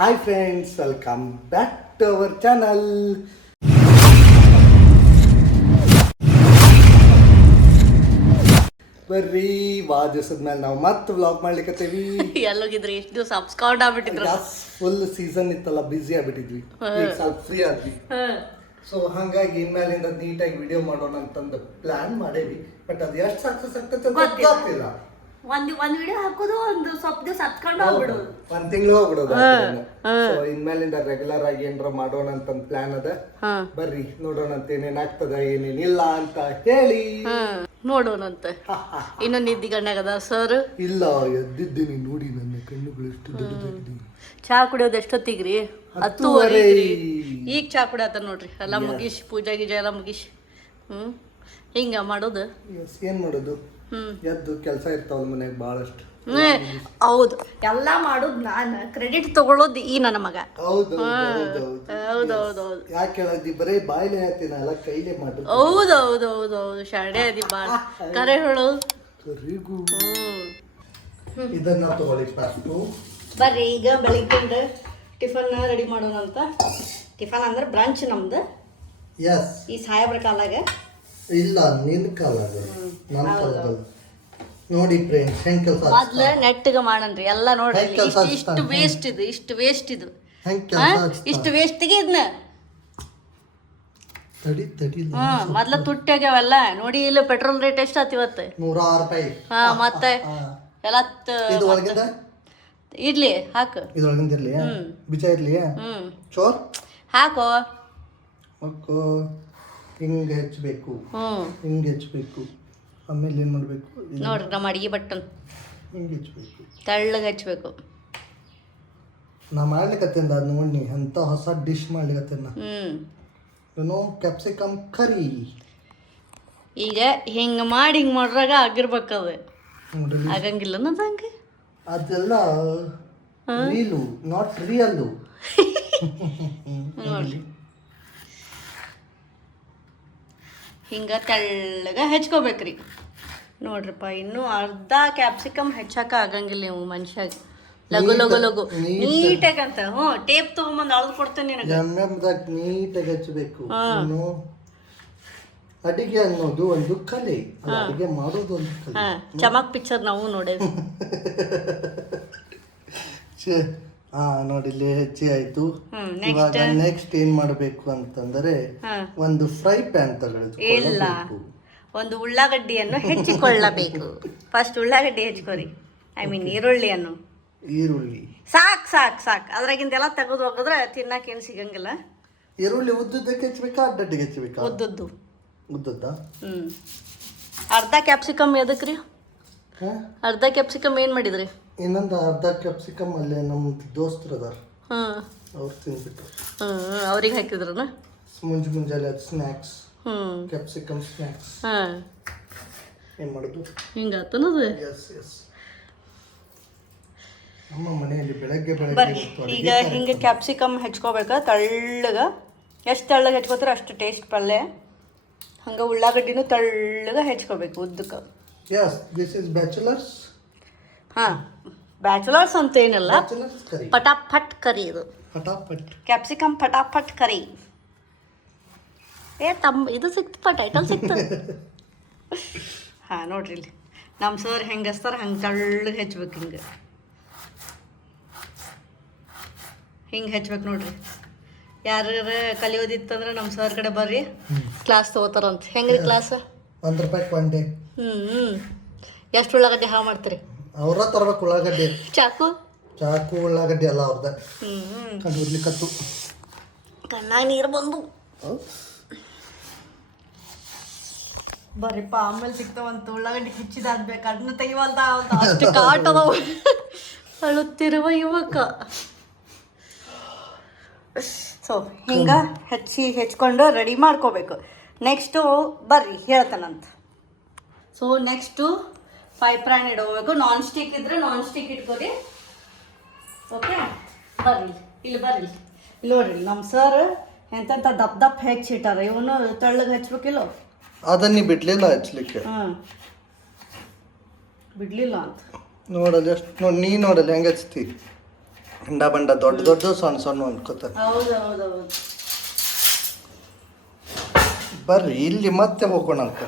Hi friends, welcome back to our channel. ಬರ್ರಿ ದಿವಸದ ಮೇಲೆ ನಾವು ಮತ್ತೆ ವ್ಲಾಗ್ ಮಾಡ್ಲಿಕ್ಕತ್ತೇವಿ. ಎಲ್ಲೋಗಿದ್ರಿ? ಎಷ್ಟು ದಿವಸ ಅಪ್ಸ್ಕೌಂಡ್ ಆಗ್ಬಿಟ್ಟಿದ್ರು. ಫುಲ್ ಸೀಸನ್ ಇತ್ತಲ್ಲ, ಬಿಸಿ ಆಗ್ಬಿಟ್ಟಿದ್ವಿ. ಈಗ ಸ್ವಲ್ಪ ಫ್ರೀ ಆದ್ವಿ. ಸೊ ಹಾಗಾಗಿ ಇನ್ಮೇಲಿಂದ ನೀಟಾಗಿ ವಿಡಿಯೋ ಮಾಡೋಣ ಅಂತಂದು ಪ್ಲಾನ್ ಮಾಡೇವಿ. ಬಟ್ ಅದು ಎಷ್ಟು ಸಕ್ಸಸ್ ಆಗ್ತದೆ ಅಂತ ಗೊತ್ತಿಲ್ಲ. ಒಂದ್ ವಿಡಿಯೋ ಹಾಕೋದು ಒಂದು ಸ್ವಲ್ಪ ದಿವಸ ಹತ್ಕೊಂಡು ಹೋಗ್ಬಿಡೋದು, ಒಂದ್ ತಿಂಗಳು ಹೋಗ್ಬಿಡೋದು. ಸೊ ಇನ್ಮೇಲಿಂದ ರೆಗ್ಯುಲರ್ ಆಗಿ ಏನಾರ ಮಾಡೋಣ ಅಂತ ಪ್ಲಾನ್ ಅದ. ಬರ್ರಿ ನೋಡೋಣ ಅಂತ ಏನೇನಾಗ್ತದ ಏನೇನಿಲ್ಲ ಅಂತ ಹೇಳಿ ನೋಡೋಣಂತೆ. ಇನ್ನು ನಿದ್ದಿ ಗಣ್ಣಾಗದ ಸರ್? ಇಲ್ಲ, ಎದ್ದಿದ್ದೀನಿ ನೋಡಿ, ನನ್ನ ಕಣ್ಣುಗಳು ಎಷ್ಟು ದೊಡ್ಡದಾಗಿದೆ. ಚಾ ಕುಡಿಯೋದು ಎಷ್ಟೊತ್ತಿಗ್ರಿ? 10:30. ಈಗ ಚಾ ಕುಡಿಯತ್ತ ನೋಡ್ರಿ. ಎಲ್ಲ ಮುಗಿಸ್, ಪೂಜಾ ಗೀಜಾ ಎಲ್ಲ ಮುಗಿಸ್. ಹಿಂಗ ಮಾಡೋದು. ಏನ್ ಮಾಡೋದು, ಎದ್ದು ಕೆಲಸ ಇರ್ತಾವಲ್ಲ ಮನೆಯಾಗ ಬಹಳಷ್ಟು. ಹೌದು, ಎಲ್ಲಾ ಮಾಡೋದು ನಾನು, ಕ್ರೆಡಿಟ್ ತಗೊಳ್ಳೋದು ಈ ನನ್ನ ಮಗ. ಹೌದೌದೌದು. ಯಾಕೆ ಹೇಳದಿ, ಬರೇ ಬಾಯಿಲೆ ಹೇಳ್ತೀನಿ, ಎಲ್ಲ ಕೈಲೇ ಮಾಡೋದು. ಹೌದೌದೌದೌದು, ಶಾಣೆ ಅದಿ ಬಾಳ. ಕರೆ ಹೇಳು. ಇದನ್ನ ತಗೊಳ್ಳಿ ಫಸ್ಟು. ಬರ್ರಿ ಈಗ ಬೆಳಿಗ್ಗೆಂದ ಟಿಫನ್ ರೆಡಿ ಮಾಡೋಣ ಅಂತ. ಟಿಫನ್ ಅಂದ್ರೆ ಬ್ರಂಚ್ ನಮ್ದು. ಎಸ್, ಈ ಸಾಹೇಬ್ರ ಕಾಲಾಗ ಇಲ್ಲ, ನಿನ್ ಕಾಲಾಗ ನನ್ನ ಕಾಲದಲ್ಲಿ ನೋಡಿ ಫ್ರೆಂಡ್ಸ್ ಹೆಂಗ್ ಕೆಲಸ. ಮೊದ್ಲ ನೆಟ್ಟಿಗೆ ಮಾಡನ್ರಿ ಎಲ್ಲ ನೋಡ್ರಿ. ಇಷ್ಟು ವೇಸ್ಟ್ ಇದು, ಇಷ್ಟು ವೇಸ್ಟ್ ಇದು, ಇಷ್ಟು ವೇಸ್ಟಿಗೆ ಇದನ್ನ ತಡಿ. ಮೊದ್ಲ ತುಟ್ಟಾಗ್ಯಾವೆಲ್ಲ ನೋಡಿ. ಇಲ್ಲ ಪೆಟ್ರೋಲ್ ರೇಟ್ ಎಷ್ಟು ಆತ್ ಇವತ್ತು? 106 ರೂಪಾಯಿ. ಮತ್ತೆ ಎಲ್ಲ ಇಡ್ಲಿ ಹಾಕು. ಇದ್ರೊಳಗಿಂದ ಇರ್ಲಿ, ಬೀಜ ಇರ್ಲಿ, ಚೋರ್ ಹಾಕೋ. ಮಕ್ಕೋ ಹಿಂಗೆ ಹೆಚ್ಚಬೇಕು, ಹಿಂಗೆ ಹೆಚ್ಚಬೇಕು. ಆಮೇಲೆ ಏನು ಮಾಡಬೇಕು ನೋಡ್ರಿ, ನಮ್ಮ ಅಡಿಗೆ ಬಟ್ಟನ್ ಹಿಂಗೆ ಹೆಚ್ಚಬೇಕು, ತೆಳ್ಳಗೆ ಹಚ್ಬೇಕು. ನಾ ಮಾಡ್ಲಿಕ್ಕತ್ತೇನ ಅದು ನೋಡಿ, ಅಂತ ಹೊಸ ಡಿಶ್ ಮಾಡ್ಲಿಕ್ಕತ್ತೇನ. ಏನೋ ಕ್ಯಾಪ್ಸಿಕಮ್ ಕರಿ. ಈಗ ಹಿಂಗೆ ಮಾಡಿ ಹಿಂಗೆ ಮಾಡ್ರಾಗ ಆಗಿರ್ಬೇಕದು. ಆಗಂಗಿಲ್ಲ ನಂಗೆ. ಅದೆಲ್ಲ ರೀಲು, ನಾಟ್ ರಿಯಲ್ಲು. ನೋಡ್ರಿ, ಹಿಂಗೆ ತೆಳ್ಳಗೆ ಹೆಚ್ಕೋಬೇಕ್ರಿ. ನೋಡ್ರಿಪ್ಪ, ಇನ್ನೂ ಅರ್ಧ ಕ್ಯಾಪ್ಸಿಕಮ್ ಹೆಚ್ಚಾಕ ಆಗಂಗಿಲ್ಲ ನೀವು ಮನುಷ್ಯಾಗ. ಲಘು ಲಘು ಲಘು ನೀಟಾಗಿ ಅಂತ. ಟೇಪ್ ತಗೊಂಬಂದು ಅಳ್ದು ಕೊಡ್ತೇನೆ ನಿನಗೆ. ನೀಟಾಗಿ ಹಚ್ಚಬೇಕು. ಅಡಿಗೆ ಅನ್ನೋದು ಒಂದು ಕಲೆ, ಅಡಿಗೆ ಮಾಡೋದು ಒಂದು ಕಲೆ. ಚಮಕ್ ಪಿಕ್ಚರ್ ನಾವು ನೋಡೇವಿ. ನೋಡಿ, ಇಲ್ಲಿ ಹೆಚ್ಚಿ ಆಯ್ತು. ಇವಾಗ ನೆಕ್ಸ್ಟ್ ಏನ್ ಮಾಡಬೇಕು ಅಂತಂದ್ರೆ, ಒಂದು ಫ್ರೈ ಪ್ಯಾನ್ ಇಲ್ಲ, ಒಂದು ಉಳ್ಳಾಗಡ್ಡಿಯನ್ನು ಹೆಚ್ಚಿಕೊಳ್ಳಬೇಕು. ಫಸ್ಟ್ ಉಳ್ಳಾಗಡ್ಡಿ ಹೆಚ್ಕೋರಿ. ಐ ಮೀನ್ ಈರುಳ್ಳಿಯನ್ನು. ಈರುಳ್ಳಿ ಸಾಕ್ ಸಾಕ್ ಸಾಕ್. ಅದ್ರಾಗಿಂದೆಲ್ಲ ತೆಗೆದು ಹೋಗಿದ್ರೆ ತಿನ್ನಕ್ ಏನು ಸಿಗಂಗಿಲ್ಲ. ಈರುಳ್ಳಿ ಉದ್ದಕ್ಕೆ ಹೆಚ್ಚಬೇಕಾ, ಅಡ್ಡಡ್ಡಿಗೆ ಹೆಚ್ಚಬೇಕಾ? ಉದ್ದದ್ದು. ಉದ್ದದ್ದ. ಅರ್ಧ ಕ್ಯಾಪ್ಸಿಕಮ್ ಎದಕ್ರಿ? ಅರ್ಧ ಕ್ಯಾಪ್ಸಿಕಮ್ ಏನ್ ಮಾಡಿದ್ರಿ? ಇನ್ನೊಂದು ಅರ್ಧ ಕ್ಯಾಪ್ಸಿಕಮ್ ಅಲ್ಲೇ ನಮ್ಮ ದೋಸ್ತರು ಅದಾರ, ಅವ್ರು ತಿನ್ಬಿಟ್ರು. ಅವ್ರಿಗೆ ಹಾಕಿದ್ರನ ಮುಂಜಾನೆ ಅದು ಸ್ನ್ಯಾಕ್ಸ್, ಕ್ಯಾಪ್ಸಿಕಮ್ ಸ್ನ್ಯಾಕ್ಸ್. ಏನ್ ಮಾಡೋದು, ಹಿಂಗಾತನದು. ಎಸ್ ಎಸ್, ನಮ್ಮ ಮನೆಯಲ್ಲಿ ಬೆಳಗ್ಗೆ ಈಗ ಹಿಂಗೆ ಕ್ಯಾಪ್ಸಿಕಮ್ ಹೆಚ್ಕೋಬೇಕ ತೆಳ್ಳಗ. ಎಷ್ಟು ತೆಳ್ಳಗೆ ಹೆಚ್ಕೋತಾರೆ ಅಷ್ಟು ಟೇಸ್ಟ್ ಪಲ್ಯ. ಹಂಗೆ ಉಳ್ಳಾಗಡ್ಡಿನೂ ತೆಳ್ಳಗೆ ಹೆಚ್ಕೋಬೇಕು ಉದ್ದಕ್ಕೆ. Yes, this is bachelors. Bachelors ಅಂತ ಏನಿಲ್ಲ, ಪಟಾಫಟ್ ಕರಿ ಇದು. ಪಟಾಫಟ್ ಕ್ಯಾಪ್ಸಿಕಮ್ ಪಟಾಫಟ್ ಕರಿ. ಇದು ಸಿಕ್ತಪ್ಪ, ಟೈಟಲ್ ಸಿಕ್ತು. ನೋಡ್ರಿ ಇಲ್ಲಿ ನಮ್ಮ ಸರ್ ಹೆಂಗೆ ಹಚ್ತಾರ ಹಂಗೆ ತೆಳ್ಳಗೆ ಹೆಚ್ಬೇಕು. ಹಿಂಗೆ ಹೆಚ್ಬೇಕು ನೋಡ್ರಿ. ಯಾರು ಕಲಿಯೋದಿತ್ತಂದ್ರೆ ನಮ್ಮ ಸರ್ ಕಡೆ ಬರ್ರಿ, ಕ್ಲಾಸ್ ತಗೋತಾರಂತ. ಹೆಂಗ್ರಿ ಕ್ಲಾಸ್? ₹1 one day. ಎಷ್ಟು ಉಳ್ಳಾಗಡ್ಡಿ ಹಾಳು ಮಾಡ್ತೀರಿ? ಅವ್ರ ತರ್ಬೇಕು ಉಳ್ಳಾಗಡ್ಡಿ. ಚಾಕು ಉಳ್ಳಾಗಡ್ಡಿ ಎಲ್ಲ ಅವ್ರದ. ಕತ್ತು ಕಣ್ಣಾಗ ನೀರು ಬಂದು. ಬರ್ರಿಪ್ಪ, ಆಮೇಲೆ ಸಿಗ್ತಾವಂತ. ಉಳ್ಳಾಗಡ್ಡಿ ಹೆಚ್ಚಿದಾದ್ಬೇಕು, ಅದನ್ನ ತೆಗಿವಲ್ದ ಅಷ್ಟು ಕಾಟ್ ಅದಾವ. ಅಳುತ್ತಿರುವ ಯುವಕ. ಸೊ ಹಿಂಗೆ ಹೆಚ್ಕೊಂಡು ರೆಡಿ ಮಾಡ್ಕೋಬೇಕು. ನೆಕ್ಸ್ಟು ಬರ್ರಿ ಹೇಳ್ತಾನಂತ. ಸೊ ನೆಕ್ಸ್ಟು ಫ್ರೈ ಪ್ಯಾನ್ ಇಡಬೇಕು. ನಾನ್ ಸ್ಟಿಕ್ ಇದ್ರೆ ನಾನ್ ಸ್ಟಿಕ್ ಇಟ್ಕೋರಿ. ಓಕೆ, ಬರ್ರಿ ಇಲ್ಲಿ ಬರ್ರಿ. ಇಲ್ಲಿ ನೋಡ್ರಿ, ನಮ್ಮ ಸರ್ ಎಂತೆಂಥ ದಪ್ಪ ಹೆಚ್ಚಿಟ್ಟಾರ. ಇವನು ತೆಳ್ಳಗೆ ಹಚ್ಬೇಕಿಲ್ಲ. ಅದನ್ನ ಬಿಡ್ಲಿಲ್ಲ ಹಚ್ಲಿಕ್ಕೆ. ಬಿಡ್ಲಿಲ್ಲ ಅಂತ ನೋಡಲ್ಲ. ಎಷ್ಟು ನೋಡಿ, ನೀ ನೋಡಲ್ಲ ಹೆಂಗೆ ಹಚ್ತಿ. ಅಂಡ ಬಂಡ ದೊಡ್ಡ ದೊಡ್ಡ ಸಣ್ಣ ಸಣ್ಣ ಅನ್ಕೋತ ಹೌದೌದೌದು. ಬರ್ರಿ ಇಲ್ಲಿ ಮತ್ತೆ ಹೋಗೋಣ ಅಂತ.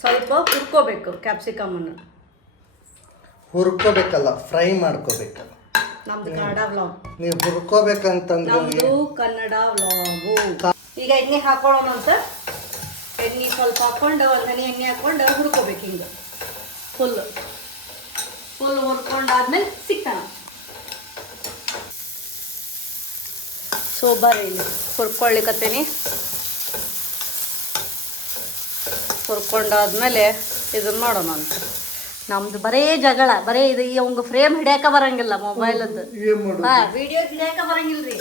ಸ್ವಲ್ಪ ಹುರ್ಕೋಬೇಕು ಕ್ಯಾಪ್ಸಿಕಮನ್ನು. ಹುರ್ಕೋಬೇಕಲ್ಲ, ಫ್ರೈ ಮಾಡ್ಕೋಬೇಕಲ್ಲ. ನಮ್ದು ಕನ್ನಡ ವ್ಲಾಗ್. ನೀವು ಹುರ್ಕೋಬೇಕಂತಂದ್ರೆ ನಮ್ದು ಕನ್ನಡ ವ್ಲಾಗು. ಈಗ ಎಣ್ಣೆ ಹಾಕೊಳ್ಳೋಣ ಅಂತ. ಎಣ್ಣೆ ಸ್ವಲ್ಪ ಹಾಕೊಂಡು ಒಂದು ಹನಿ ಎಣ್ಣೆ ಹಾಕೊಂಡು ಹುರ್ಕೋಬೇಕು ಹಿಂಗೆ ಫುಲ್ ಹುರ್ಕೊಂಡಾದ್ಮೇಲೆ ಸಿಗ್ತಾನ. ಸೊ ಬರ್ರಿ ಇಲ್ಲಿ ಹುರ್ಕೊಳ್ಳಿಕತ್ತೀನಿ. ಹುರ್ಕೊಂಡಾದ್ಮೇಲೆ ಇದನ್ನ ಮಾಡೋಣ ಅಂತ. ನಮ್ದು ಬರೇ ಜಗಳ, ಬರೇ ಇದು ಅವಂಗ ಫ್ರೇಮ್ ಹಿಡಿಯಾಕ ಬರಂಗಿಲ್ಲ ಮೊಬೈಲದ್ದು. ವಿಡಿಯೋ ಹಿಡಿಯಾಕ ಬರಂಗಿಲ್ರಿ.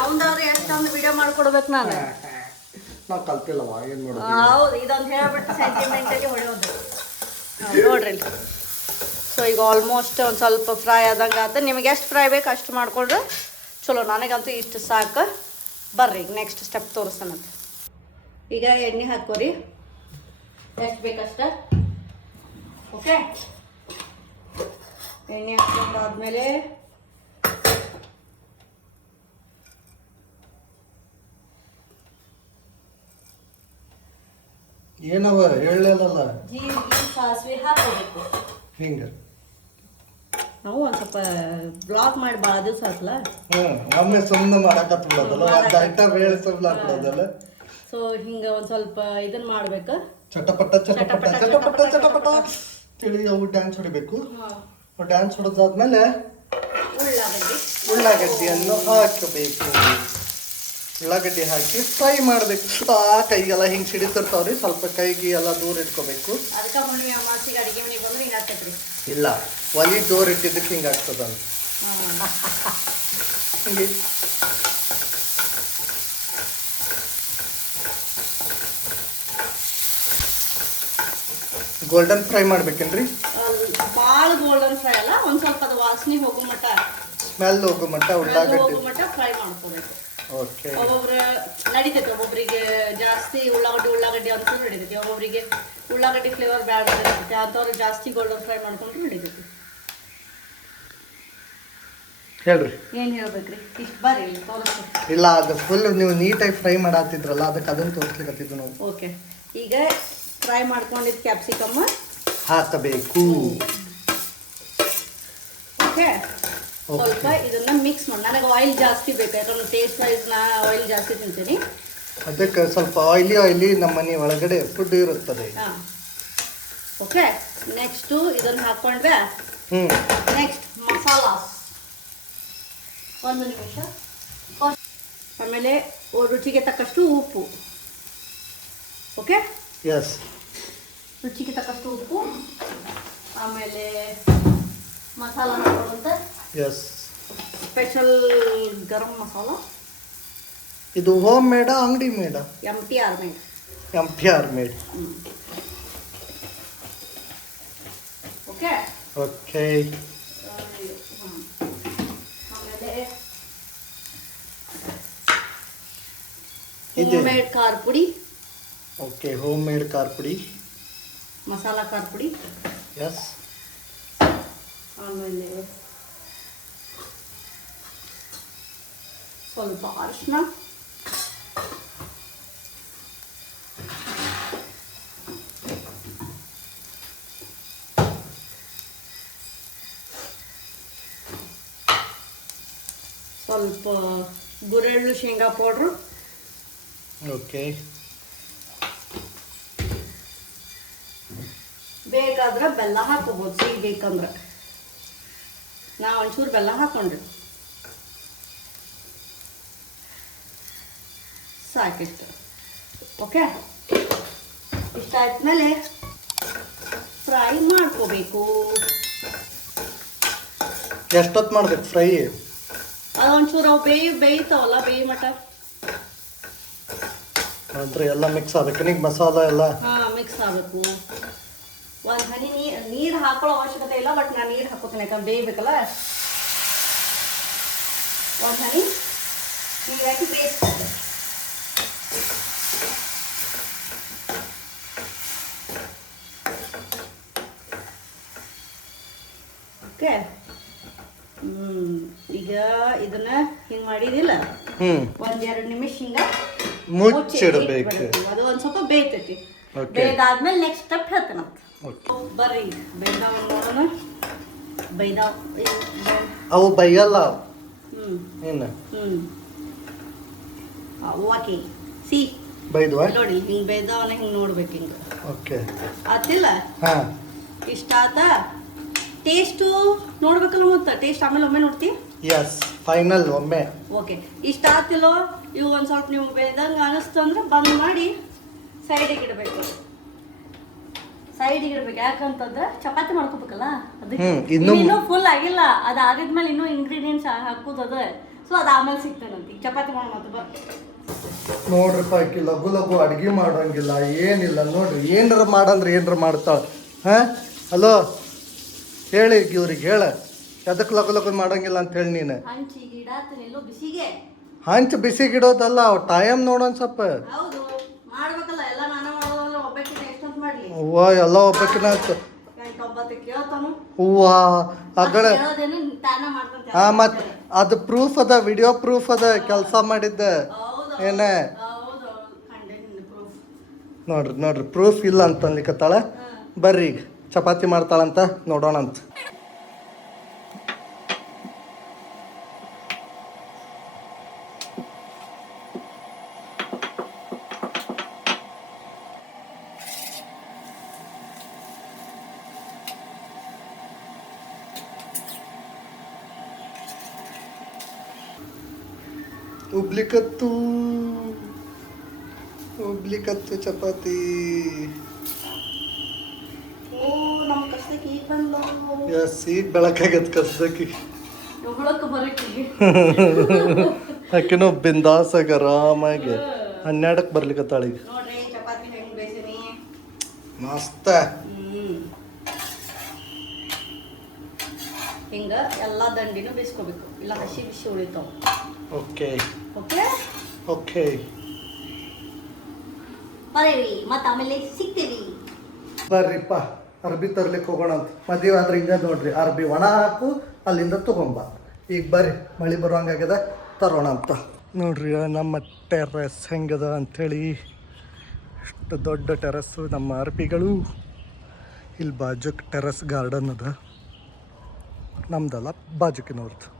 ಅವಂದಾದ್ರೆ ಎಷ್ಟೊಂದು ವಿಡಿಯೋ ಮಾಡ್ಕೊಡ್ಬೇಕು ನಾನು. ನಾವು ಕಲ್ತಿಲ್ಲವ ಏನು ಮಾಡೋದು. ಹೌದು, ಇದೊಂದು ಹೇಳ್ಬಿಟ್ಟು ಸೆಂಟಿಮೆಂಟಲ್ಲಿ ಹೊಡೆಯೋದು ನೋಡ್ರಿ. ಸೊ ಈಗ ಆಲ್ಮೋಸ್ಟ್ ಒಂದು ಸ್ವಲ್ಪ ಫ್ರೈ ಆದಂಗೆ ಆತ. ನಿಮಗೆ ಎಷ್ಟು ಫ್ರೈ ಬೇಕು ಅಷ್ಟು ಮಾಡಿಕೊಂಡ್ರೆ ಚಲೋ. ನನಗಂತೂ ಇಷ್ಟು ಸಾಕು. ಬರ್ರಿ ಈಗ ನೆಕ್ಸ್ಟ್ ಸ್ಟೆಪ್ ತೋರಿಸ್ತಾನಂತ. ಈಗ ಎಣ್ಣೆ ಹಾಕೋರಿ ಎಷ್ಟು ಬೇಕಷ್ಟ. ಓಕೆ, ಎಣ್ಣೆ ಹಾಕೊಂಡಾದ್ಮೇಲೆ ಏನವ ಹೇಳಲ್ಲ. ಜೀರಿಗೆ ಸಾಸಿವೆ ಹಾಕೋಬೇಕು. ಹಿಂಗೆ ನಾವು ಒಂದು ಸ್ವಲ್ಪ ಬ್ಲಾಕ್ ಮಾಡಿ ಭಾಳ ದಿವಸ ಆಯ್ತಲ್ಲ. ಒಮ್ಮೆ ಸುಮ್ಮನೆ ಮಾಡಕತ್ತದಲ್ಲ, ಒಂದು ಐಟಮ್ ಹೇಳಿ ಸುಮ್ಮನೆ ಹಾಕೋದಲ್ಲ. ಸೊ ಹಿಂಗೆ ಒಂದು ಸ್ವಲ್ಪ ಇದನ್ನ ಮಾಡ್ಬೇಕು. ಚಟಪಟ ಚಟಪಟ ಚಟಪಟ ಚಟಪಟ ತಿಳಿ ಅವು ಡ್ಯಾನ್ಸ್ ಹೊಡಿಬೇಕು. ಡ್ಯಾನ್ಸ್ ಹೊಡೆದಾದ್ಮೇಲೆ ಉಳ್ಳಾಗಡ್ಡಿಯನ್ನು ಹಾಕಬೇಕು. ಉಳ್ಳಾಗಡ್ಡಿ ಹಾಕಿ ಫ್ರೈ ಮಾಡಬೇಕು. ಕೈಗೆಲ್ಲ ಹಿಂಗೆ ಸಿಡಿತಿರ್ತಾವ್ರಿ, ಸ್ವಲ್ಪ ಕೈಗೆ ಎಲ್ಲ ದೂರ ಇಟ್ಕೋಬೇಕು. ಇಲ್ಲ, ಒಲಿ ದೂರ ಇಟ್ಟಿದ್ದಕ್ಕೆ ಹಿಂಗೆ ಆಗ್ತದಂತ. ಹಿಂಗೆ ಗೋಲ್ಡನ್ ಫ್ರೈ ಮಾಡ್ಬೇಕೇನ್ರಿ? ಭಾಳ ಗೋಲ್ಡನ್ ಫ್ರೈ ಅಲ್ಲ, ಒಂದು ಸ್ವಲ್ಪ ಅದು ವಾಸನೆ ಹೋಗೋ ಮಟ್ಟ, ಸ್ಮೆಲ್ ಹೋಗೋ ಮಟ್ಟ ಉಳ್ಳಾಗಡ್ಡಿ ಫ್ರೈ ಮಾಡ್ಕೋಬೇಕು. ಓಕೆ. ಒಬ್ಬೊಬ್ರು ನಡೀತೈತೆ, ಒಬ್ಬೊಬ್ರಿಗೆ ಜಾಸ್ತಿ ಉಳ್ಳಾಗಡ್ಡಿ ಅಂತ ನಡೀತೈತಿ. ಒಬ್ಬೊಬ್ರಿಗೆ ಉಳ್ಳಾಗಡ್ಡಿ ಫ್ಲೇವರ್ ಬ್ಯಾಡ ಇರ್ತೈತಿ, ಅಂಥವ್ರು ಜಾಸ್ತಿ ಗೋಲ್ಡನ್ ಫ್ರೈ ಮಾಡ್ಕೊಂಡ್ರು ನಡೀತೈತಿ. ಹೇಳ್ರಿ, ಏನು ಹೇಳ್ಬೇಕ್ರಿ? ಇಷ್ಟು ಬರ್ರಿ ಇಲ್ಲಿ ತೋರಿಸ್ತೀವಿ. ಇಲ್ಲ, ಅದು ಫುಲ್ ನೀವು ನೀಟಾಗಿ ಫ್ರೈ ಮಾಡಾತಿದ್ರಲ್ಲ, ಅದಕ್ಕೆ ಅದನ್ನು ತೋರಿಸ್ಲಿಕ್ಕತ್ತಿದ್ದು ನಾವು. ಓಕೆ, ಈಗ ಫ್ರೈ ಮಾಡ್ಕೊಂಡಿದ್ದು ಕ್ಯಾಪ್ಸಿಕಮ್ ಹಾಕಬೇಕು. ಓಕೆ, ಸ್ವಲ್ಪ ಇದನ್ನ ಮಿಕ್ಸ್ ಮಾಡಿ. ನನಗೆ ಆಯಿಲ್ ಜಾಸ್ತಿ ಬೇಕು, ಯಾಕಂದ್ರೆ ಟೇಸ್ಟ್ ವೈಸ್ ನಾ ಆಯಿಲ್ ಜಾಸ್ತಿ ತಿಂತೀನಿ. ಅದಕ್ಕೆ ಸ್ವಲ್ಪ ಆಯಿಲಿ ನಮ್ಮ ಮನೆ ಒಳಗಡೆ ಫುಡ್ ಇರುತ್ತದೆ. ಹಾಂ, ಓಕೆ. ನೆಕ್ಸ್ಟು ಇದನ್ನು ಹಾಕ್ಕೊಂಡ್ರೆ ನೆಕ್ಸ್ಟ್ ಮಸಾಲಾಸ್. ಒಂದು ನಿಮಿಷ. ಆಮೇಲೆ ರುಚಿಗೆ ತಕ್ಕಷ್ಟು ಉಪ್ಪು. ಓಕೆ, ಎಸ್, ರುಚಿಗೆ ತಕ್ಕಷ್ಟು ಉಪ್ಪು. ಆಮೇಲೆ ಮಸಾಲ ಹಾಕೊಳ್ಳುವಂತೆ ಎಸ್, ಸ್ಪೆಷಲ್ ಗರಂ ಮಸಾಲ. ಇದು ಹೋಮ್ ಮೇಡಾ ಅಂಗಡಿ ಮೇಡಾ? MTR made. MTR made. Okay okay. ಆಮೇಲೆ ಹೋಮ್ ಮೇಡ್ ಖಾರ ಪುಡಿ. ಓಕೆ, ಹೋಮ್ ಮೇಡ್ ಖಾರ ಪುಡಿ, ಮಸಾಲ ಖಾರ ಪುಡಿ. ಎಸ್. ಆಮೇಲೆ ಸ್ವಲ್ಪ ಅರಿಶಿನ. ಸ್ವಲ್ಪ ಗುರೆಳ್ಳು ಶೇಂಗಾ ಪೌಡ್ರು. ಓಕೆ. ಬೇಕಾದ್ರೆ ಬೆಲ್ಲ ಹಾಕೋಬೋದು, ಸಿಹಿ ಬೇಕಂದ್ರೆ. ನಾ ಒಂಚೂರು ಬೆಲ್ಲ ಹಾಕೊಂಡ್ರಿ ಸಾಕಿಷ್ಟು. ಓಕೆ, ಇಷ್ಟ ಆದ್ಮೇಲೆ ಫ್ರೈ ಮಾಡ್ಕೋಬೇಕು. ಎಷ್ಟೊತ್ತು ಮಾಡ್ಬೇಕು ಫ್ರೈ? ಅದೊಂಚೂರು ಅವು ಬೇಯ್ತಾವಲ್ಲ, ಬೇಯಿ ಮಟ ಅಂದ್ರೆ ಎಲ್ಲ ಮಿಕ್ಸ್ ಆಗ್ಬೇಕು. ಈಗ ಮಸಾಲ ಎಲ್ಲ ಮಿಕ್ಸ್ ಆಗಬೇಕು. ಒಂದು ಹನಿ ನೀರು ಹಾಕೊಳ್ಳೋ ಅವಶ್ಯಕತೆ ಇಲ್ಲ, ಬಟ್ ನಾನು ನೀರು ಹಾಕೋತೀನಿ, ಯಾಕಂದ್ರೆ ಬೇಯಬೇಕಲ್ಲ. ಒಂದು ಹನಿ ನೀರು ಹಾಕಿ ಬೇಯಿಸ್ತೀನಿ. ಓಕೆ ಈಗ ಇದನ್ನ ಹಿಂಗೆ ಮಾಡಿದಿಲ್ಲ ಒಂದೆರಡು ನಿಮಿಷ ಹಿಂಗ ಮುಚ್ಚಿಡಬೇಕು. ಅದು ಒಂದು ಸ್ವಲ್ಪ ಬೇಯ್ತೈತಿ. ಬೇಯ್ದಾದ್ಮೇಲೆ ನೆಕ್ಸ್ಟ್ ಸ್ಟೆಪ್ ಹೇಳ್ತೇನೆ ಬರ್ರಿ. ಬೇಯ್ದಾವ ನೋಡೋಣ. ಬೇಯ್ದಾವ ಅವು ಬೈಯಲ್ಲ. ಓಕೆ ಸಿ ಬೈದ್ವಾ ನೋಡಿ ಹಿಂಗೆ ಬೇಯ್ದಾವನ ಹಿಂಗೆ ನೋಡ್ಬೇಕು ಹಿಂಗೆ. ಓಕೆ ಆತಿಲ್ಲ ಇಷ್ಟ ಆತ. ಟೇಸ್ಟು ನೋಡ್ಬೇಕಲ್ಲ ಮತ್ತೆ ಟೇಸ್ಟ್ ಆಮೇಲೆ ಒಮ್ಮೆ ನೋಡ್ತಿ. ಎಸ್ ಫೈನಲ್ ಒಮ್ಮೆ. ಓಕೆ ಇಷ್ಟ ಆತಿಲ್ಲೋ ಇವು ಒಂದು ಸ್ವಲ್ಪ ನೀವು ಬೇಯ್ದಂಗೆ ಅನಿಸ್ತು ಅಂದ್ರೆ ಬಂದ್ ಮಾಡಿ ಸೈಡಿಗೆ ಇಡಬೇಕು. ಸೈಡಿಗೆ ಇಡ್ಬೇಕು ಯಾಕಂತಂದ್ರೆ ಚಪಾತಿ ಮಾಡ್ಕೋಬೇಕಲ್ಲ. ಅದಕ್ಕೆ ಇನ್ನೂ ಫುಲ್ ಆಗಿಲ್ಲ. ಅದು ಆಗಿದ್ಮೇಲೆ ಇನ್ನೂ ಇಂಗ್ರೀಡಿಯೆಂಟ್ಸ್ ಹಾಕೋದು ಅದ. ಸೊ ಅದು ಆಮೇಲೆ ಸಿಗ್ತಾನಂತ. ಈಗ ಚಪಾತಿ ಮಾಡೋ ಮತ್ತೆ ಬರ್ ನೋಡ್ರಿಪ್ಪ ಆಕಿ ಲಘು ಲಘು ಅಡ್ಗೆ ಮಾಡೋಂಗಿಲ್ಲ ಏನಿಲ್ಲ. ನೋಡ್ರಿ ಏನಾರ ಮಾಡಂದ್ರೆ ಏನಾರ ಮಾಡ್ತಾಳ. ಹಲೋ ಹೇಳಿ ಇವ್ರಿಗೆ ಹೇಳ ಎದಕ್ಕೆ ಲಘು ಲಘು ಮಾಡೋಂಗಿಲ್ಲ ಅಂತ ಹೇಳಿ ನೀನು. ಹಂಚು ಬಿಸಿಗಿಡೋದಲ್ಲ ಅವ್ ಟೈಮ್ ನೋಡೋಣ ಸ್ವಲ್ಪ. ಹೂವ ಎಲ್ಲ ಒಬ್ಬಕಿನ ಹೂವ ಅಗಳ ಮತ್ತು ಅದು ಪ್ರೂಫ್ ಅದ, ವಿಡಿಯೋ ಪ್ರೂಫ್ ಅದ ಕೆಲಸ ಮಾಡಿದ್ದೆ ಏನೇ. ನೋಡ್ರಿ ಪ್ರೂಫ್ ಇಲ್ಲ ಅಂತ ಅನ್ಲಿಕತ್ತಾಳ. ಬರ್ರಿ ಈಗ ಚಪಾತಿ ಮಾಡ್ತಾಳಂತ ನೋಡೋಣಂತ. ಉಬ್ಲಿಕತ್ತು ಚಪಾತಿ. ಎಸ್ ಈಗ ಬೆಳಕಾಗತ್ ಕಸ್ದಕ್ಕಿ. ಆಕಿನೂ ಬಿಂದಾಸಾಗ ಆರಾಮಾಗಿ 12ಕ್ಕೆ ಬರ್ಲಿಕತ್ತಾಳ ಈಗ. ಮಸ್ತ ಹಿಂಗ ಎಲ್ಲ ದಂಡಿನೂ ಬೇಯಿಸ್ಕೋಬೇಕು, ಇಲ್ಲ ಹಸಿ ಬಿಸಿ ಉಳಿತಾವ. ಓಕೆ ಓಕೆ ಓಕೆ ಬರೀರಿ ಮತ್ತೆ ಆಮೇಲೆ ಸಿಗ್ತೀವಿ. ಬರ್ರಿಪ್ಪ ಅರ್ಬಿ ತರ್ಲಿಕ್ಕೆ ಹೋಗೋಣ ಅಂತ. ಮದುವೆ ಆದ್ರೆ ಹಿಂಗೆ ನೋಡ್ರಿ ಅರ್ಬಿ ಒಣ ಹಾಕು ಅಲ್ಲಿಂದ ತಗೊಂಬ. ಈಗ ಬರ್ರಿ ಮಳೆ ಬರುವಂಗಾಗ್ಯದ ತರೋಣ ಅಂತ. ನೋಡ್ರಿ ನಮ್ಮ ಟೆರ್ರಸ್ ಹೆಂಗದ ಅಂಥೇಳಿ. ಇಷ್ಟು ದೊಡ್ಡ ಟೆರಸ್ಸು ನಮ್ಮ ಅರ್ಬಿಗಳು. ಇಲ್ಲಿ ಬಾಜುಕ್ ಟೆರಸ್ ಗಾರ್ಡನ್ ಅದ, ನಮ್ದಲ್ಲ ಬಾಜುಕಿನವ್ರದ್ದು.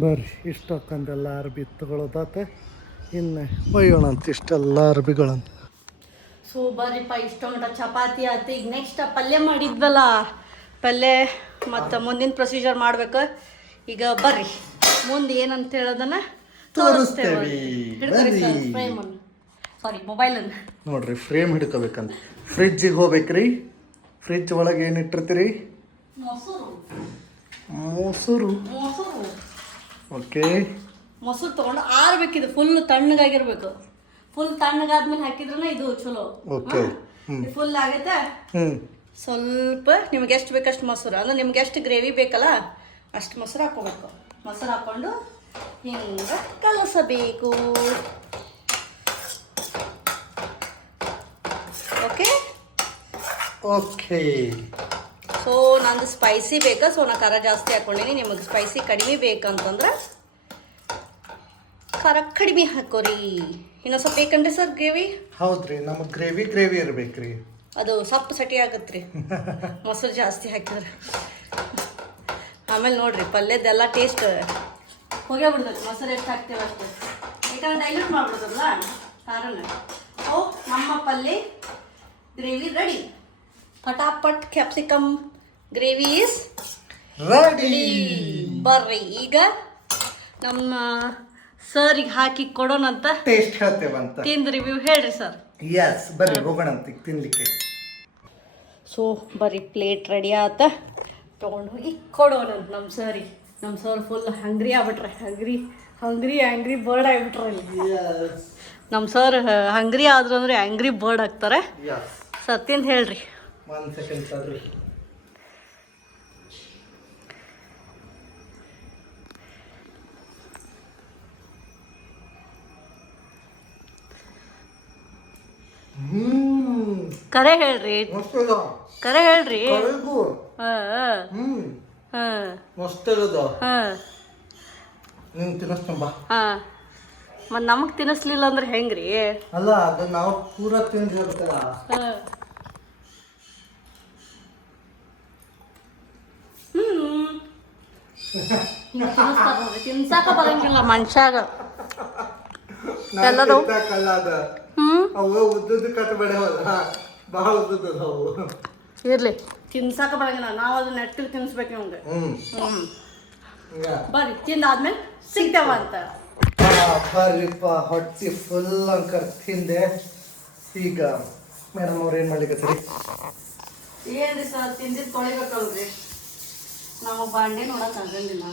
ಬರ್ರಿ ಇಷ್ಟೊಕ್ಕಂದೆಲ್ಲ ಅರ್ಬಿ ತಗೊಳ್ಳೋದಾತ. ಇನ್ನು ಒಯ್ಯೋಣ ಅಂತ ಇಷ್ಟೆಲ್ಲ ಅರ್ಬಿಗಳನ್ನು. ಸೊ ಬರ್ರಿಪ್ಪ ಇಷ್ಟೊಂದು ಚಪಾತಿ ಆಯ್ತು. ಈಗ ನೆಕ್ಸ್ಟ್ ಪಲ್ಯ ಮಾಡಿದ್ವಲ್ಲ, ಪಲ್ಯ ಮತ್ತು ಮುಂದಿನ ಪ್ರೊಸೀಜರ್ ಮಾಡ್ಬೇಕು. ಈಗ ಬರ್ರಿ ಮುಂದೆ ಏನಂತ ಹೇಳೋದನ್ನ ತೋರಿಸ್ತೇವೆ. ಸಾರಿ ಮೊಬೈಲನ್ನು ನೋಡ್ರಿ ಫ್ರೇಮ್ ಹಿಡ್ಕೋಬೇಕಂತ. ಫ್ರಿಜ್ಜಿಗೆ ಹೋಗ್ಬೇಕ್ರಿ. ಫ್ರಿಜ್ ಒಳಗೆ ಏನು ಇಟ್ಟಿರ್ತೀರಿ? ಮೊಸರು. ಓಕೆ ಮೊಸರು ತೊಗೊಂಡು ಆರ್ಬೇಕಿದು. ಫುಲ್ ತಣ್ಣಗಾಗಿರ್ಬೇಕು. ಫುಲ್ ತಣ್ಣಗಾದ್ಮೇಲೆ ಹಾಕಿದ್ರೆ ಇದು ಚಲೋ. ಓಕೆ ಫುಲ್ ಆಗೈತೆ. ಸ್ವಲ್ಪ ನಿಮ್ಗೆ ಎಷ್ಟು ಬೇಕಷ್ಟು ಮೊಸರು, ಅಂದ್ರೆ ನಿಮ್ಗೆ ಎಷ್ಟು ಗ್ರೇವಿ ಬೇಕಲ್ಲ ಅಷ್ಟು ಮೊಸರು ಹಾಕೋಬೇಕು. ಮೊಸರು ಹಾಕ್ಕೊಂಡು ಹಿಂಗೆ ಕಲಸಬೇಕು. ಓಕೆ ಓಕೆ ಸೊ ನಂದು ಸ್ಪೈಸಿ ಬೇಕಾ, ಸೊ ನಾ ಖಾರ ಜಾಸ್ತಿ ಹಾಕ್ಕೊಂಡೀನಿ. ನಿಮಗೆ ಸ್ಪೈಸಿ ಕಡಿಮೆ ಬೇಕಂತಂದ್ರೆ ಖಾರ ಕಡಿಮೆ ಹಾಕೋರಿ. ಇನ್ನೊಂದು ಸ್ವಲ್ಪ ಬೇಕಂದ್ರೆ ಸರ್ ಗ್ರೇವಿ? ಹೌದ್ರಿ, ನಮಗೆ ಗ್ರೇವಿ ಇರ್ಬೇಕ್ರಿ. ಅದು ಸೊಪ್ಪು ಸಟಿ ಆಗತ್ತೆ ರೀ ಮೊಸರು ಜಾಸ್ತಿ ಹಾಕಿದ್ರೆ. ಆಮೇಲೆ ನೋಡ್ರಿ ಪಲ್ಯದೆಲ್ಲ ಟೇಸ್ಟ್ ಹೋಗೇ ಬಿಡ್ತದೆ ಮೊಸರು ಎಷ್ಟು ಹಾಕ್ತೇವೆ ಅಷ್ಟು. ಯಾಕಂದ್ರೆ ಡೈಲ್ಯೂಟ್ ಮಾಡ್ಬಿಡೋದಲ್ಲ ಖಾರನ. ಸೊ ನಮ್ಮ ಪಲ್ಯ ಗ್ರೇವಿ ರೆಡಿ. ಪಟಾಪಟ್ ಕ್ಯಾಪ್ಸಿಕಮ್ ಗ್ರೇವಿ ಇಸ್ ರೆಡಿ. ಬರ್ರಿ ಈಗ ನಮ್ಮ ಸರಿಗೆ ಹಾಕಿ ಕೊಡೋಣಂತ. ಟೇಸ್ಟ್ ಹೇಳ್ತೇವಂತ. ತಿಂದು ರಿವ್ಯೂ ಹೇಳ್ರಿ ಸರ್. ಎಸ್ ಬರ್ರಿ ಹೋಗೋಣ ಅಂತ ತಿನ್ಲಿಕ್ಕೆ. ಸೊ ಬರ್ರಿ ಪ್ಲೇಟ್ ರೆಡಿ ಆತ, ತೊಗೊಂಡು ಹೋಗಿ ಕೊಡೋಣಂತ ನಮ್ಮ ಸರಿಗೆ. ನಮ್ಮ ಸರ್ ಫುಲ್ ಹಂಗ್ರಿ ಆಗ್ಬಿಟ್ರೆ. ಹಂಗ್ರಿ ಆ್ಯಂಗ್ರಿ ಬರ್ಡ್ ಆಗಿಬಿಟ್ರಲ್ಲಿ ನಮ್ಮ ಸರ್ ಹಂಗ್ರಿ ಆದ್ರು ಅಂದರೆ ಆ್ಯಂಗ್ರಿ ಬರ್ಡ್ ಆಗ್ತಾರೆ. ಸತ್ಯಂತ ಹೇಳ್ರಿ. 1 second ತಡ್ರಿ. ಕರೆ ಹೇಳ್ರಿ, ಕರೆ ಹೇಳ್ರಿ. ಮಸ್ತ್ ನೀನು ತಿನ್ನಿಸ್ಕೊಂಬ. ಮತ್ತು ನಮಗೆ ತಿನ್ನಿಸ್ಲಿಲ್ಲ ಅಂದ್ರೆ ಹೆಂಗ್ರಿ? ಅಲ್ಲ ಅದು ನಾವು ಪೂರ ತಿಂದಿರ್ತಾರ. ತಿನ್ಸಾಕ ಬರಂಗಿಲ್ಲ ಮನುಷ್ಯಾಗ ಎಲ್ಲದು. ಅವು ಉದ್ದದ್ದು ಕಟ್ಟಬೇಡವಲ್ಲ, ಬಹಳ ಉದ್ದದ್ದು ಅವು. ಇರ್ಲಿ, ತಿನ್ಸಾಕ ಬರಂಗಿಲ್ಲ, ನಾವು ಅದನ್ನ ನೆಟ್ಟಿಗೆ ತಿನ್ಸ್ಬೇಕು ನಮ್ಗೆ. ಬರ್ರಿ ತಿಂದಾದ್ಮೇಲೆ ಸಿಗ್ತೇವ ಅಂತ. ಬರ್ರಿಪ್ಪ, ಹೊಟ್ಟೆ ಫುಲ್ ಅಂಕರ್ ತಿಂದೆ. ಈಗ ಮೇಡಮ್ ಅವ್ರು ಏನು ಮಾಡ್ಲಿಕ್ಕತ್ತೀರಿ? ಏನ್ರಿ ಸರ್, ತಿಂದಿದ್ದು ತೊಳಿಬೇಕಲ್ರಿ, ನಾವು ಬಾಂಡೆ ನೋಡಕ್ ಆಗಂಗಿಲ್ಲ.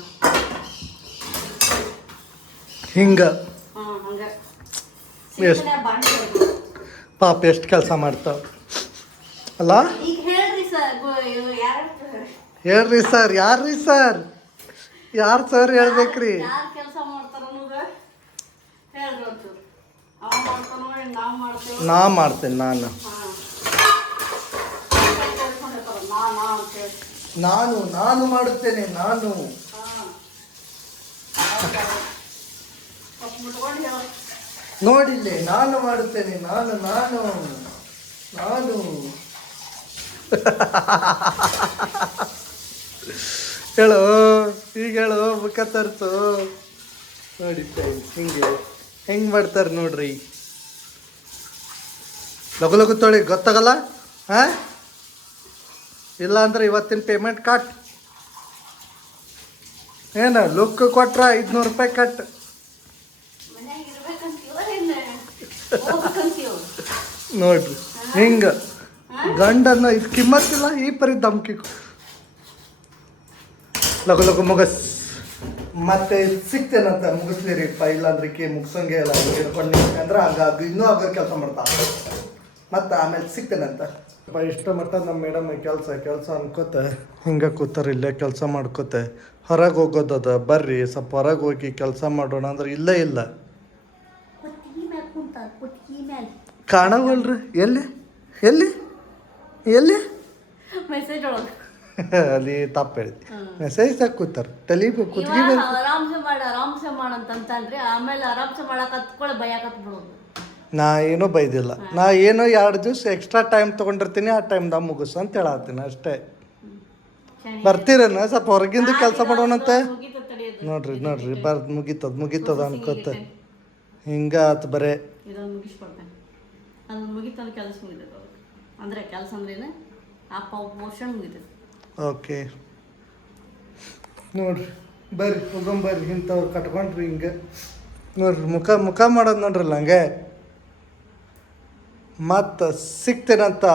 ಹಿಂಗ ಹಂಗೆ ಪಾಪ ಎಷ್ಟು ಕೆಲಸ ಮಾಡ್ತಾವ ಅಲ್ಲ? ಈಗ ಹೇಳ್ರಿ ಸರ್, ಹೇಳ್ರಿ ಸರ್, ಯಾರ್ರಿ ಸರ್? ಯಾರು ಸರ್ ಹೇಳ್ಬೇಕ್ರಿ? ಯಾರು ಕೆಲಸ ಮಾಡ್ತಾರ ಅನ್ನೋದು ಹೇಳ್ರಿ ಒಂಚೂರು. ಅವ ಮಾಡ್ತಾನೋ ನಾವು ಮಾಡ್ತೇವೆ? ನಾ ಮಾಡ್ತೇನೆ. ನಾನು ಮಾಡುತ್ತೇನೆ. ನಾನು ನೋಡಿಲ್ಲೇ, ನಾನು ಮಾಡುತ್ತೇನೆ. ನಾನು ಹೇಳು, ಈಗ ಹೇಳು, ಮುಖ ತರ್ಸು. ನೋಡಿ ಹೆಂಗೆ ಮಾಡ್ತಾರೆ ನೋಡ್ರಿ. ಲಗು ಲಗು ತೊಳಿ, ಗೊತ್ತಾಗಲ್ಲ? ಹಾಂ, ಇಲ್ಲ ಅಂದ್ರೆ ಇವತ್ತಿನ ಪೇಮೆಂಟ್ ಕಟ್. ಏನು ಲುಕ್ ಕೊಟ್ರ 500 ರೂಪಾಯಿ ಕಟ್. ನೋಡ್ರಿ ಹಿಂಗ ಗಂಡನ್ನ ಇದು ಕಿಮ್ಮತ್ತಿಲ್ಲ, ಈ ಪರಿ ಧಮ್ಕಿ. ಲಗು ಲಗು ಮುಗಸ್. ಮತ್ತೆ ಸಿಗ್ತೇನಂತ ಮುಗಿಸ್ಲಿರಿಪ್ಪ, ಇಲ್ಲಾಂದ್ರೆ ಮುಗಿಸಂಗೆ ಇಲ್ಲ. ಹಿಡ್ಕೊಂಡು ಅಂದ್ರೆ ಹಂಗಾಗಿ ಇನ್ನೂ ಆಗ ಕೆಲಸ ಮಾಡ್ತಾರೆ. ಮತ್ತು ಆಮೇಲೆ ಸಿಗ್ತೇನಂತ. ಇಷ್ಟ ಮಟ್ಟ ನಮ್ಮ ಮೇಡಮ್ ಕೆಲಸ ಅನ್ಕೋತ ಹಿಂಗೆ ಕೂತಾರೆ, ಇಲ್ಲೇ ಕೆಲಸ ಮಾಡ್ಕೋತೆ. ಹೊರಗೆ ಹೋಗೋದದ, ಬರ್ರಿ ಸ್ವಲ್ಪ ಹೊರಗೆ ಹೋಗಿ ಕೆಲಸ ಮಾಡೋಣ ಅಂದ್ರೆ ಇಲ್ಲೇ ಇಲ್ಲ. ಕಾಣವಲ್ರಿ. ಎಲ್ಲಿ ಮೆಸೇಜ್ ಒಳಗೆ ಅಲ್ಲಿ ತಪ್ಪು ಹೇಳಿದ್ವಿ. ಮೆಸೇಜ್ ಕೂತಾರೆ ತಲೆ ಕುತ್ತಿಗೆ ಮೇಲೆ. ಆರಾಮ್ಸೆ ಮಾಡಂತಂತಂದ್ರಿ, ಆಮೇಲೆ ಆರಾಮ್ಸೆ ಮಾಡಕ್ಕೆ ಹತ್ಕೊಳ್ಳೆ ಭಯಕತ್ ಬಿಡೋದು. ನಾ ಏನೂ ಬೈದಿಲ್ಲ. ನಾ ಏನೋ 2 ದಿವಸ ಎಕ್ಸ್ಟ್ರಾ ಟೈಮ್ ತೊಗೊಂಡಿರ್ತೀನಿ, ಆ ಟೈಮ್ದಾಗ ಮುಗಿಸು ಅಂತ ಹೇಳತ್ತೀನಿ ಅಷ್ಟೇ. ಬರ್ತೀರೇನ ಸ್ವಲ್ಪ ಹೊರಗಿಂದ ಕೆಲಸ ಮಾಡೋಣಂತೆ? ನೋಡ್ರಿ ಮುಗೀತದ ಅನ್ಕೋತ ಹಿಂಗ ಆತು ಬರೇ. ಇದೊಂದು ಮುಗಿಸ್ಕೊಡ್ತೇನೆ, ಅದು ಮುಗಿತಂದು ಕೆಲಸ ಮುಗಿತೈತೆ. ಅಂದರೆ ಕೆಲಸ ಅಂದ್ರೇನು, ಆ ಪೋರ್ಷನ್ ಮುಗಿತೈತೆ. ಓಕೆ ನೋಡ್ರಿ, ಬರ್ರಿ ಹೋಗಂಬರ್ರಿ. ಇಂಥವ್ರು ಕಟ್ಕೊಂಡ್ರಿ ಹಿಂಗೆ ನೋಡ್ರಿ, ಮುಖ ಮಾಡೋದು ನೋಡ್ರಲ್ಲ ಹಂಗೆ. ಮತ್ತು ಸಿಗ್ತೇನಂತ